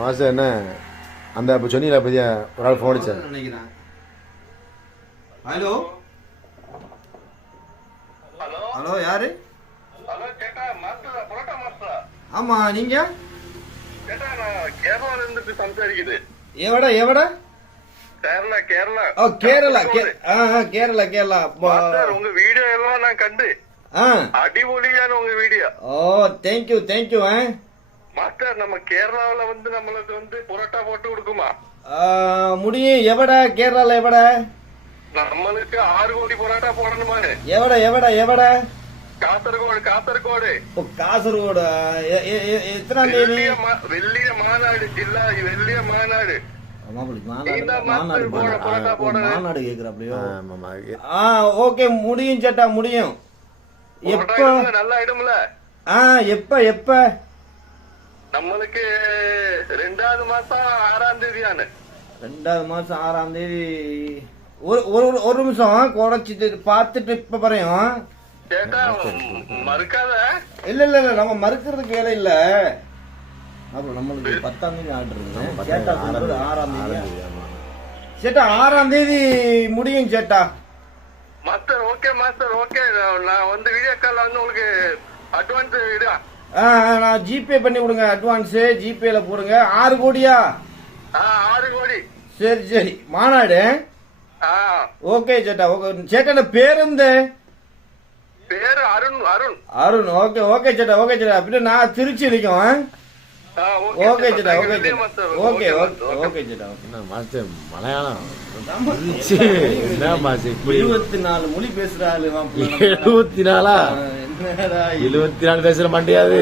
Master என்ன அந்த இப்போ சொன்னீங்களா பத்தியா ஒரு ஆள் ஃபோன் அடிச்சார் நினைக்கிறேன். ஹலோ ஹலோ யாரு? ஆமா நீங்க எவடா எவடா? கேரளா ஓ கேரளா கேரளா கேரளா. உங்க வீடியோ எல்லாம் நான் கண்டு அடிபொலியான உங்க வீடியோ. ஓ தேங்க்யூ தேங்க்யூ. மாஸ்டர் நம்ம கேரளாவில வந்து நம்மளுக்கு வந்து புரோட்டா போட்டு கொடுக்குமா? முடியும். எவடா கேரளால எவடா? நம்மளுக்கு 6 கோடி புரோட்டா போடணுமானு. எவடா எவடா எவடா? காசர்கோடு காசர்கோடு. ஓ காசர்கோடு. எத்தனாம் தேதி? வெள்ளிய மாநாடு ஜில்லா வெள்ளிய மாநாடு. மாநாடு கேக்குறாப்லையோ? ஓகே முடியும் சேட்டா முடியும். எப்ப? நல்லா ஆயிடும்ல. எப்ப எப்ப? நம்மளுக்கு 2வது மாசம் 6ஆம் தேதியான. 2வது மாசம் 6ஆம் தேதி. ஒரு நிமிஷம் குறைச்சிட்டு பார்த்துட்டு இப்ப பறையும். மறுக்காத. இல்ல இல்ல இல்ல நம்ம மறுக்கிறதுக்கு வேலை இல்ல. அப்புறம் நம்மளுக்கு 10ஆம் தேதி ஆர்டர் இருக்கு. சேட்டா சொல்றது 6ஆம் தேதி. சேட்டா 6ஆம் தேதி முடியும் சேட்டா. Master okay master okay. நான் வந்து வீடியோ கால் வந்து உங்களுக்கு அட்வான்ஸ் விடுவா. நான் ஜிபே பண்ணி கொடுங்க. அட்வான்ஸ் ஜிபேல போடுங்க. 6 கோடியா? 6 கோடி. சரி சரி மாநாடு. ஓகே சேட்டா. ஓகே சேட்டா பேருந்து பேரு அருண். அருண் அருண். ஓகே ஓகே சேட்டா ஓகே சேட்டா. அப்படியே நான் திருச்சி இருக்கோம். ஓகே சேட்டா ஓகே ஓகே ஓகே சேட்டா. மாஸ்டர் மலையாளம் 24 மொழி பேசுறாரு. 74 பேசுற மாட்டியாது.